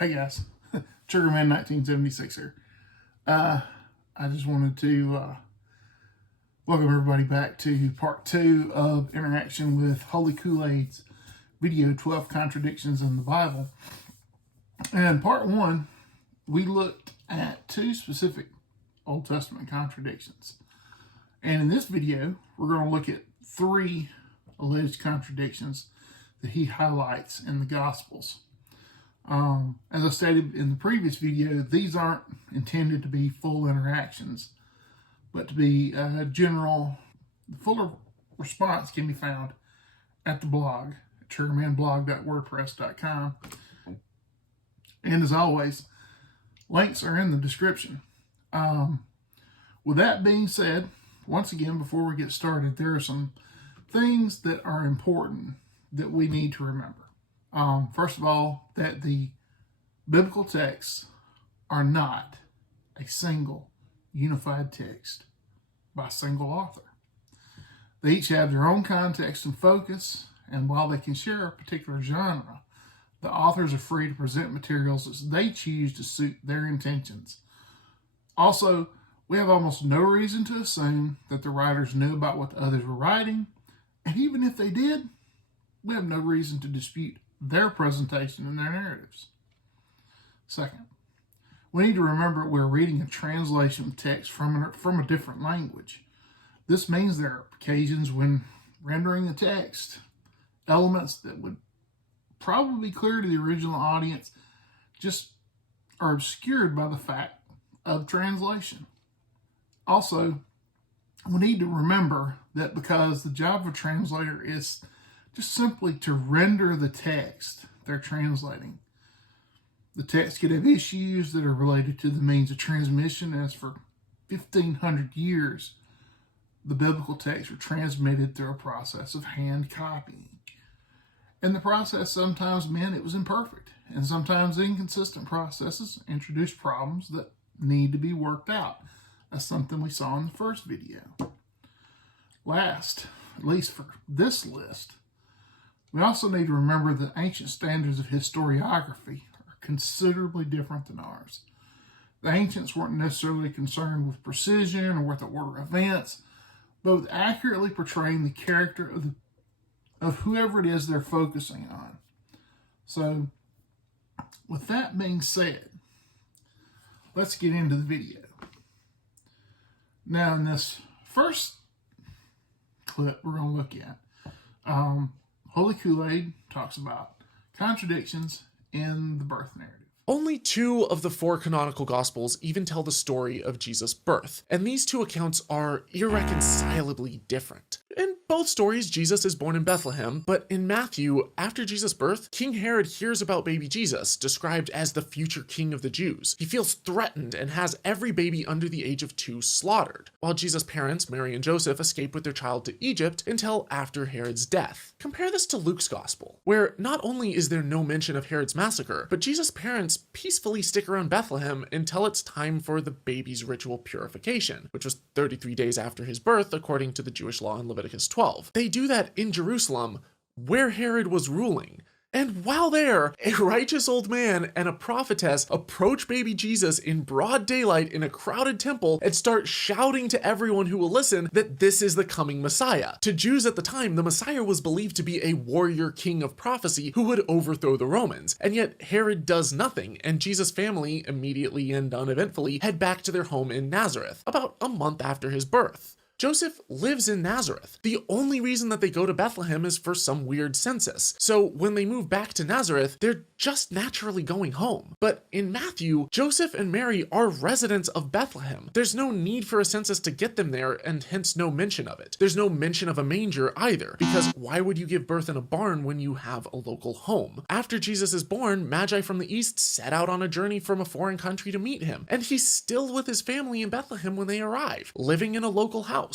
Hey guys, Triggerman 1976 here. I just wanted to welcome everybody back to part 2 of interaction with Holy Koolaid's video 12 Contradictions in the Bible. And part 1, we looked at 2 specific Old Testament contradictions. And in this video, we're going to look at 3 alleged contradictions that he highlights in the Gospels. As I stated in the previous video, these aren't intended to be full interactions, but to be general. The fuller response can be found at the blog, at triggermanblog.wordpress.com. And as always, links are in the description. With that being said, once again, before we get started, there are some things that are important that we need to remember. First of all, that the biblical texts are not a single unified text by a single author. They each have their own context and focus, and while they can share a particular genre, the authors are free to present materials as they choose to suit their intentions. Also, we have almost no reason to assume that the writers knew about what the others were writing, and even if they did, we have no reason to dispute their presentation and their narratives. Second, we need to remember we're reading a translation text from a different language. This means there are occasions when rendering the text, elements that would probably be clear to the original audience just are obscured by the fact of translation. Also, we need to remember that because the job of a translator is just simply to render the text they're translating. The text could have issues that are related to the means of transmission, as for 1,500 years, the biblical texts were transmitted through a process of hand copying. And the process sometimes meant it was imperfect, and sometimes inconsistent processes introduced problems that need to be worked out. That's something we saw in the first video. Last, at least for this list, we also need to remember that ancient standards of historiography are considerably different than ours. The ancients weren't necessarily concerned with precision or with the order of events, but with accurately portraying the character of whoever it is they're focusing on. So, with that being said, let's get into the video. Now, in this first clip we're going to look at, Holy Koolaid talks about contradictions in the birth narrative. Only 2 of the 4 canonical Gospels even tell the story of Jesus' birth, and these 2 accounts are irreconcilably different. In both stories, Jesus is born in Bethlehem, but in Matthew, after Jesus' birth, King Herod hears about baby Jesus, described as the future king of the Jews. He feels threatened and has every baby under the age of 2 slaughtered, while Jesus' parents, Mary and Joseph, escape with their child to Egypt until after Herod's death. Compare this to Luke's Gospel, where not only is there no mention of Herod's massacre, but Jesus' parents peacefully stick around Bethlehem until it's time for the baby's ritual purification, which was 33 days after his birth, according to the Jewish law in Leviticus 12. They do that in Jerusalem, where Herod was ruling. And while there, a righteous old man and a prophetess approach baby Jesus in broad daylight in a crowded temple and start shouting to everyone who will listen that this is the coming Messiah. To Jews at the time, the Messiah was believed to be a warrior king of prophecy who would overthrow the Romans. And yet Herod does nothing, and Jesus' family, immediately and uneventfully, head back to their home in Nazareth, about a month after his birth. Joseph lives in Nazareth. The only reason that they go to Bethlehem is for some weird census. So when they move back to Nazareth, they're just naturally going home. But in Matthew, Joseph and Mary are residents of Bethlehem. There's no need for a census to get them there, and hence no mention of it. There's no mention of a manger either, because why would you give birth in a barn when you have a local home? After Jesus is born, Magi from the east set out on a journey from a foreign country to meet him, and he's still with his family in Bethlehem when they arrive, living in a local house.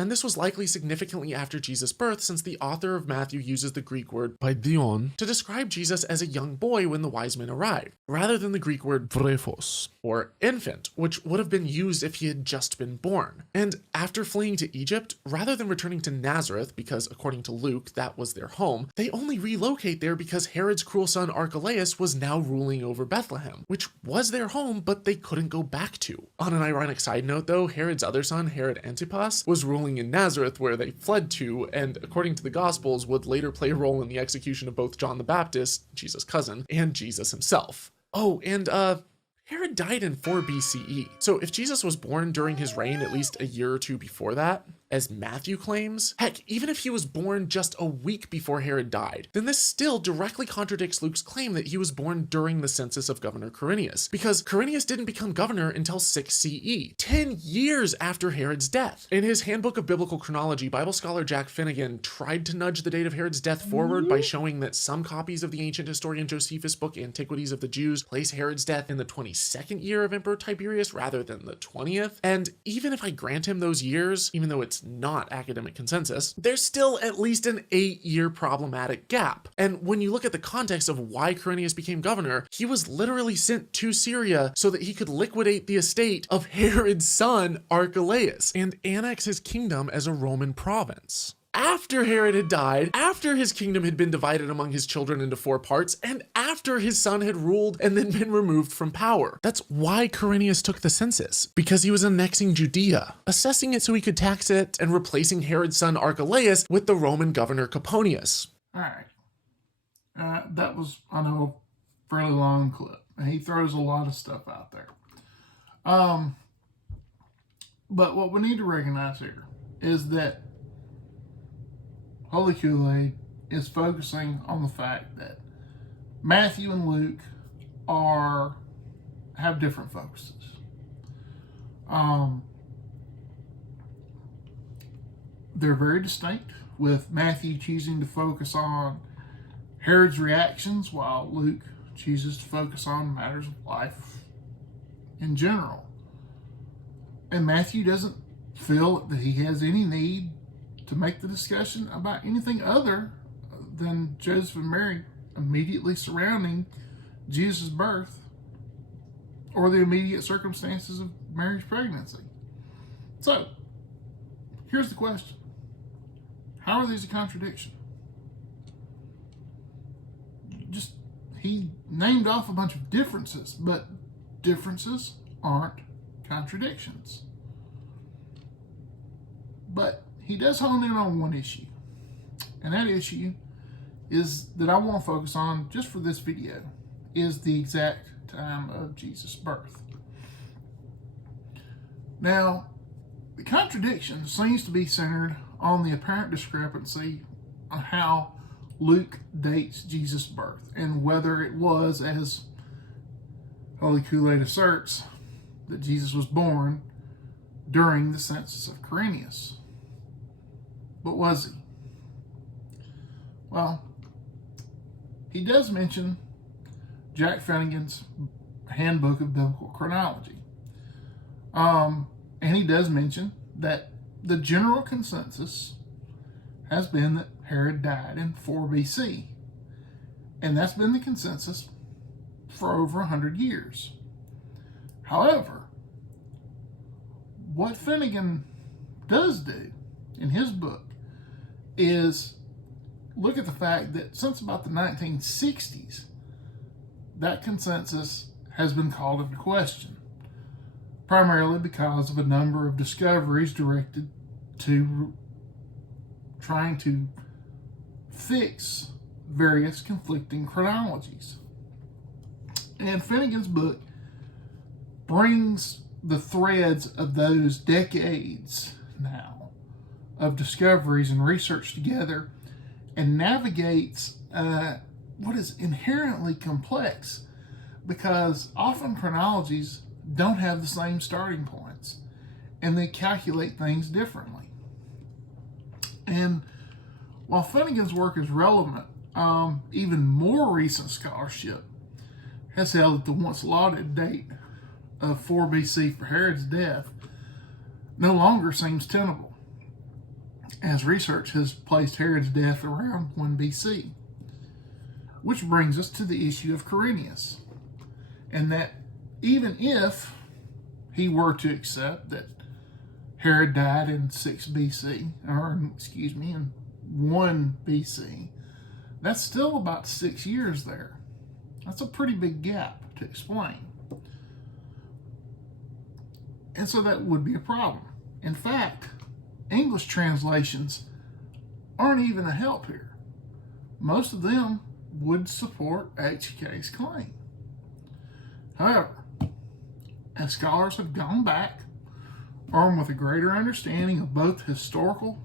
and this was likely significantly after Jesus' birth, since the author of Matthew uses the Greek word paidion to describe Jesus as a young boy when the wise men arrived, rather than the Greek word vrephos, or infant, which would have been used if he had just been born. And after fleeing to Egypt, rather than returning to Nazareth, because according to Luke, that was their home, they only relocate there because Herod's cruel son Archelaus was now ruling over Bethlehem, which was their home, but they couldn't go back to. On an ironic side note though, Herod's other son, Herod Antipas, was ruling in Nazareth where they fled to, and according to the Gospels, would later play a role in the execution of both John the Baptist, Jesus' cousin, and Jesus himself. Oh, and Herod died in 4 BCE. So if Jesus was born during his reign at least a year or two before that, as Matthew claims, heck, even if he was born just a week before Herod died, then this still directly contradicts Luke's claim that he was born during the census of Governor Quirinius, because Quirinius didn't become governor until 6 CE, 10 years after Herod's death. In his Handbook of Biblical Chronology, Bible scholar Jack Finnegan tried to nudge the date of Herod's death forward by showing that some copies of the ancient historian Josephus' book Antiquities of the Jews place Herod's death in the 22nd year of Emperor Tiberius rather than the 20th. And even if I grant him those years, even though it's not academic consensus, there's still at least an 8-year problematic gap. And when you look at the context of why Quirinius became governor, he was literally sent to Syria so that he could liquidate the estate of Herod's son Archelaus and annex his kingdom as a Roman province. After Herod had died, after his kingdom had been divided among his children into 4 parts, and after his son had ruled and then been removed from power. That's why Quirinius took the census, because he was annexing Judea, assessing it so he could tax it, and replacing Herod's son Archelaus with the Roman governor Coponius. All right. That was, I know, a fairly long clip. And he throws a lot of stuff out there. But what we need to recognize here is that Holy Koolaid is focusing on the fact that Matthew and Luke have different focuses. They're very distinct, with Matthew choosing to focus on Herod's reactions while Luke chooses to focus on matters of life in general. And Matthew doesn't feel that he has any need to make the discussion about anything other than Joseph and Mary immediately surrounding Jesus' birth or the immediate circumstances of Mary's pregnancy. So, here's the question. How are these a contradiction? He named off a bunch of differences, but differences aren't contradictions. But he does hone in on one issue, and that issue is that I want to focus on just for this video, is the exact time of Jesus' birth. Now, the contradiction seems to be centered on the apparent discrepancy on how Luke dates Jesus' birth, and whether it was, as Holy Koolaid asserts, that Jesus was born during the census of Quirinius. But was he? Well, he does mention Jack Finnegan's Handbook of Biblical Chronology. And he does mention that the general consensus has been that Herod died in 4 BC. And that's been the consensus for over 100 years. However, what Finnegan does do in his book is look at the fact that since about the 1960s, that consensus has been called into question, primarily because of a number of discoveries directed to trying to fix various conflicting chronologies. And Finnegan's book brings the threads of those decades now of discoveries and research together and navigates what is inherently complex, because often chronologies don't have the same starting points and they calculate things differently. And while Finnegan's work is relevant, even more recent scholarship has held that the once lauded date of 4 BC for Herod's death no longer seems tenable. as research has placed Herod's death around 1 BC. Which brings us to the issue of Quirinius, and that even if he were to accept that Herod died in 6 BC, in 1 BC, that's still about 6 years there. That's a pretty big gap to explain. And so that would be a problem. In fact, English translations aren't even a help here. Most of them would support HK's claim. However, as scholars have gone back, armed with a greater understanding of both historical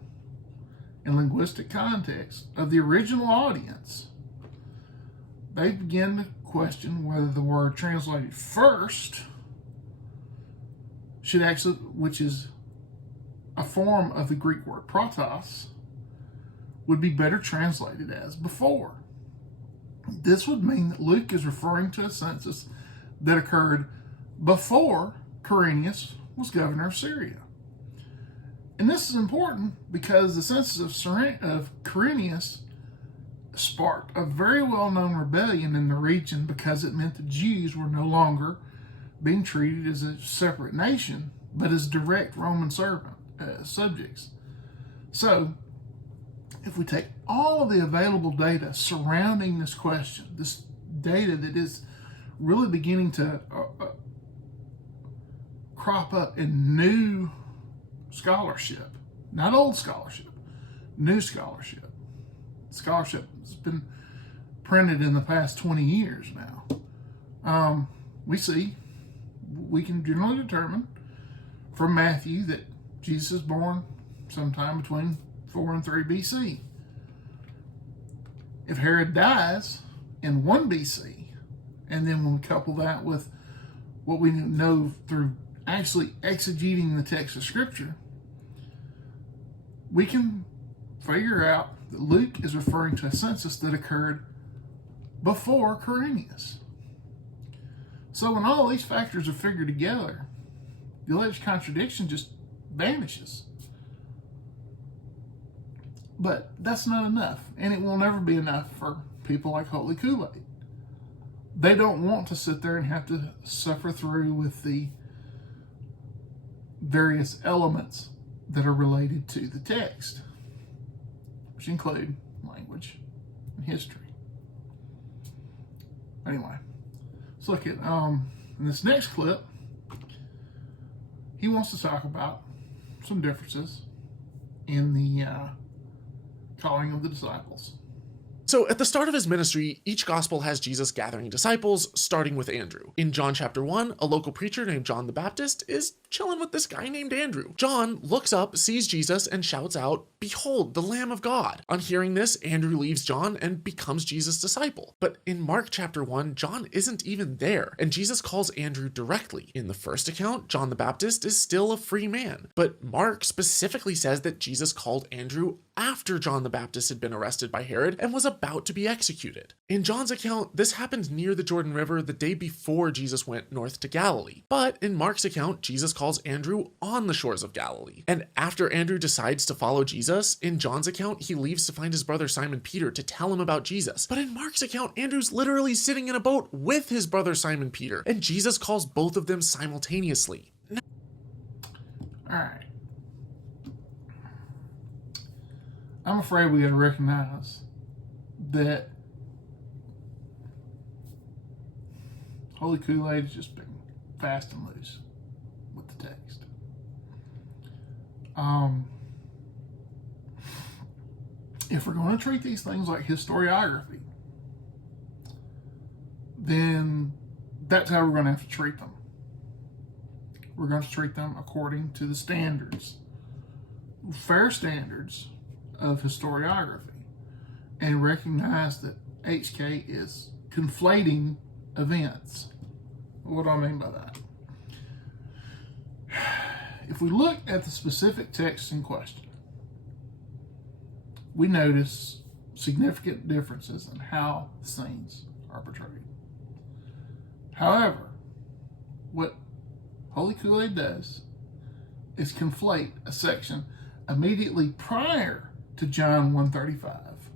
and linguistic context of the original audience, they begin to question whether the word translated first should actually, which is a form of the Greek word protos, would be better translated as before. This would mean that Luke is referring to a census that occurred before Quirinius was governor of Syria. And this is important because the census of Quirinius sparked a very well-known rebellion in the region because it meant the Jews were no longer being treated as a separate nation, but as direct Roman subjects. So, if we take all of the available data surrounding this question, this data that is really beginning to crop up in new scholarship, not old scholarship, new scholarship. Scholarship has been printed in the past 20 years now. We can generally determine from Matthew that Jesus is born sometime between 4 and 3 BC. If Herod dies in 1 BC, and then when we couple that with what we know through actually exegeting the text of Scripture, we can figure out that Luke is referring to a census that occurred before Quirinius. So when all these factors are figured together, the alleged contradiction just vanishes. But that's not enough, and it will never be enough for people like Holy Koolaid. They don't want to sit there and have to suffer through with the various elements that are related to the text, which include language and history. Anyway, let's look at in this next clip. He wants to talk about some differences in the calling of the disciples. So at the start of his ministry, each gospel has Jesus gathering disciples, starting with Andrew. In John chapter 1, a local preacher named John the Baptist is chilling with this guy named Andrew. John looks up, sees Jesus, and shouts out, "Behold, the Lamb of God." On hearing this, Andrew leaves John and becomes Jesus' disciple. But in Mark chapter 1, John isn't even there, and Jesus calls Andrew directly. In the first account, John the Baptist is still a free man, but Mark specifically says that Jesus called Andrew after John the Baptist had been arrested by Herod and was about to be executed. In John's account, this happened near the Jordan River the day before Jesus went north to Galilee. But in Mark's account, Jesus calls Andrew on the shores of Galilee. And after Andrew decides to follow Jesus, in John's account, he leaves to find his brother Simon Peter to tell him about Jesus. But in Mark's account, Andrew's literally sitting in a boat with his brother Simon Peter, and Jesus calls both of them simultaneously. All right. I'm afraid we got to recognize that Holy Koolaid has just been fast and loose with the text. If we're going to treat these things like historiography, then that's how we're going to have to treat them. We're going to treat them according to the standards, fair standards of historiography, and recognize that HK is conflating events. What do I mean by that? If we look at the specific text in question, we notice significant differences in how scenes are portrayed. However, what Holy Koolaid does is conflate a section immediately prior to John 1:35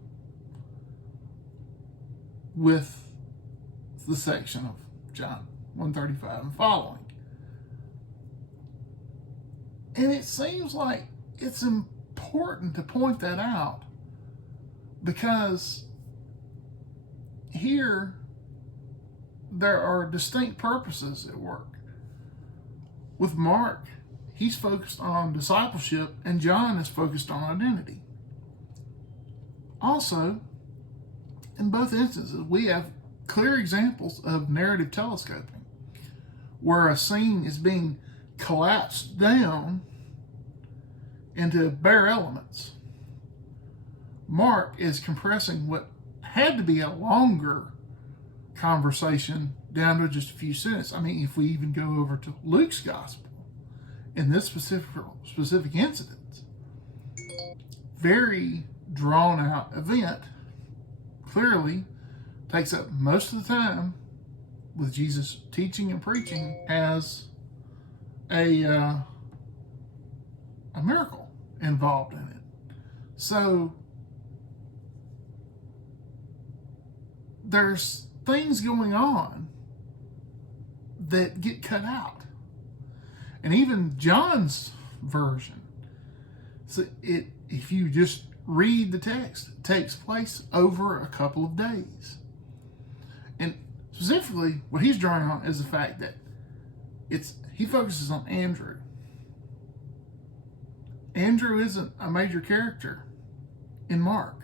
with the section of John 1:35 and following. And it seems like it's important to point that out because here there are distinct purposes at work. With Mark, he's focused on discipleship, and John is focused on identity. Also, in both instances, we have clear examples of narrative telescoping, where a scene is being collapsed down into bare elements. Mark is compressing what had to be a longer conversation down to just a few sentences. I mean, if we even go over to Luke's gospel, in this specific incident, very drawn out event, clearly takes up most of the time with Jesus teaching and preaching as a miracle involved in it. So there's things going on that get cut out. And even John's version, so if you just read the text, it takes place over a couple of days. And specifically, what he's drawing on is the fact that he focuses on Andrew. Andrew isn't a major character in Mark.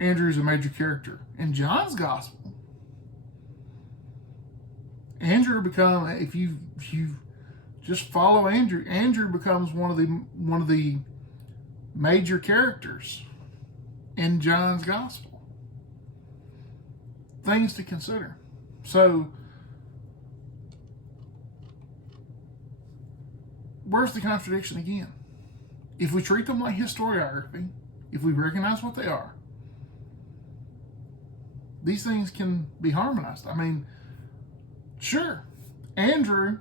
Andrew's a major character in John's gospel. Andrew if you just follow Andrew, Andrew becomes one of the major characters in John's gospel. Things to consider. So, where's the contradiction again? If we treat them like historiography, if we recognize what they are, these things can be harmonized. I mean, sure, Andrew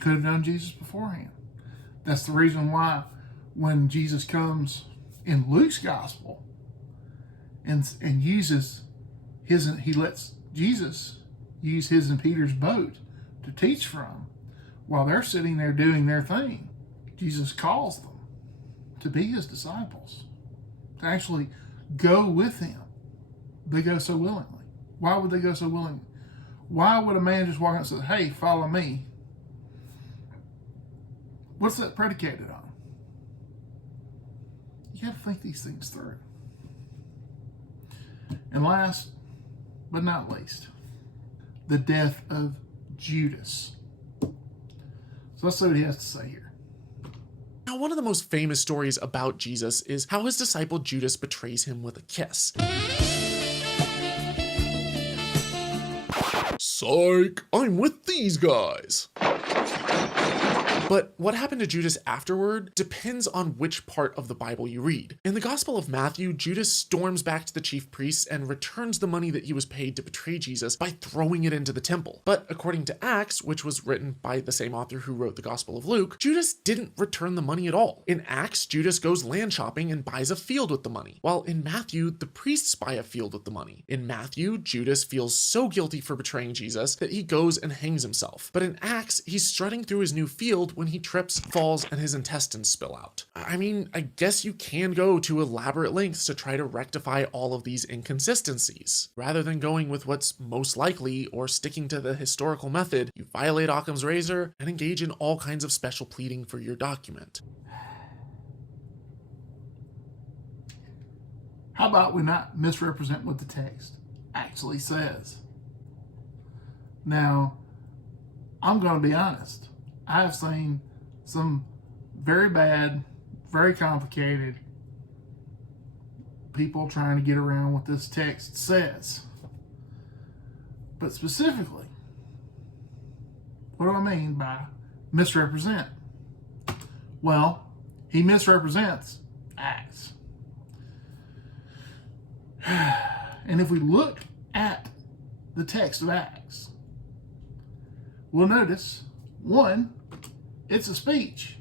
could have known Jesus beforehand. That's the reason why when Jesus comes in Luke's gospel and uses he lets Jesus use his and Peter's boat to teach from, while they're sitting there doing their thing, Jesus calls them to be his disciples, to actually go with him. They go so willingly. Why would they go so willingly? Why would a man just walk out and say, hey, follow me? What's that predicated on? You got to think these things through. And last but not least, the death of Judas. So let's see what he has to say here. Now, one of the most famous stories about Jesus is how his disciple Judas betrays him with a kiss. Psych, I'm with these guys. But what happened to Judas afterward depends on which part of the Bible you read. In the Gospel of Matthew, Judas storms back to the chief priests and returns the money that he was paid to betray Jesus by throwing it into the temple. But according to Acts, which was written by the same author who wrote the Gospel of Luke, Judas didn't return the money at all. In Acts, Judas goes land shopping and buys a field with the money, while in Matthew, the priests buy a field with the money. In Matthew, Judas feels so guilty for betraying Jesus that he goes and hangs himself. But in Acts, he's strutting through his new field when he trips, falls, and his intestines spill out. I mean, I guess you can go to elaborate lengths to try to rectify all of these inconsistencies. Rather than going with what's most likely or sticking to the historical method, you violate Occam's razor and engage in all kinds of special pleading for your document. How about we not misrepresent what the text actually says? Now, I'm going to be honest. I have seen some very bad, very complicated people trying to get around what this text says. But specifically, what do I mean by misrepresent? Well, he misrepresents Acts. And if we look at the text of Acts, we'll notice, one, it's a speech.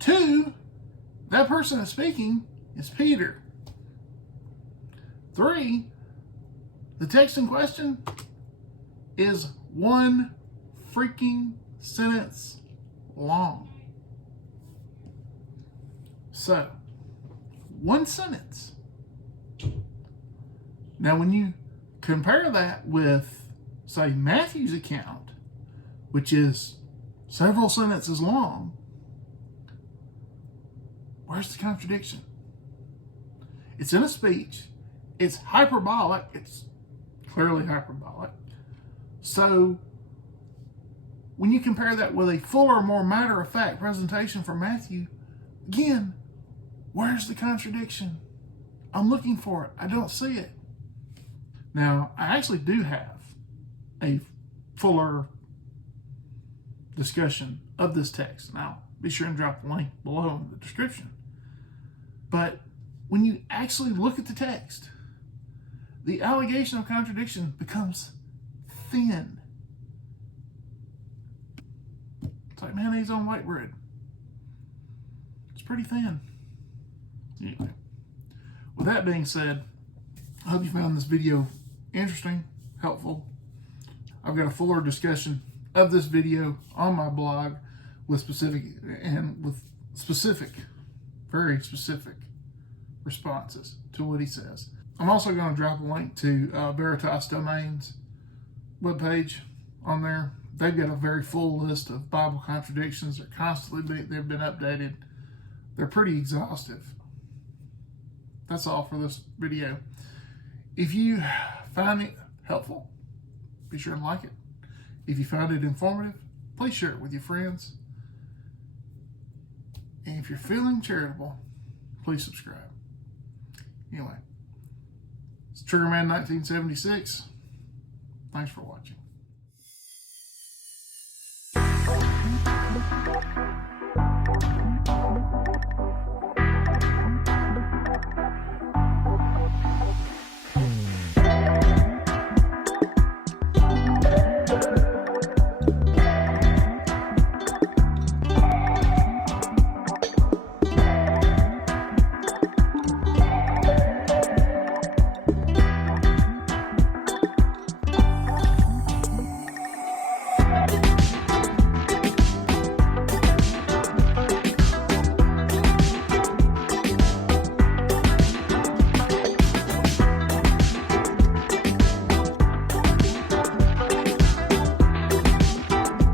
2, that person that's speaking is Peter. 3, the text in question is one freaking sentence long. So, one sentence. Now, when you compare that with, say, Matthew's account, which is several sentences long, where's the contradiction? It's in a speech. It's hyperbolic. It's clearly hyperbolic. So, when you compare that with a fuller, more matter-of-fact presentation from Matthew, again, where's the contradiction? I'm looking for it. I don't see it. Now, I actually do have a fuller discussion of this text. Now, be sure and drop the link below in the description. But when you actually look at the text, the allegation of contradiction becomes thin. It's like mayonnaise on white bread. It's pretty thin. Anyway, with that being said, I hope you found this video interesting, helpful. I've got a fuller discussion of this video on my blog with very specific responses to what he says. I'm also going to drop a link to Veritas Domains webpage on there. They've got a very full list of Bible contradictions. They've been updated. They're pretty exhaustive. That's all for this video. If you find it helpful, be sure and like it. If you find it informative, please share it with your friends. And if you're feeling charitable, please subscribe. Anyway, it's Triggerman 1976. Thanks for watching.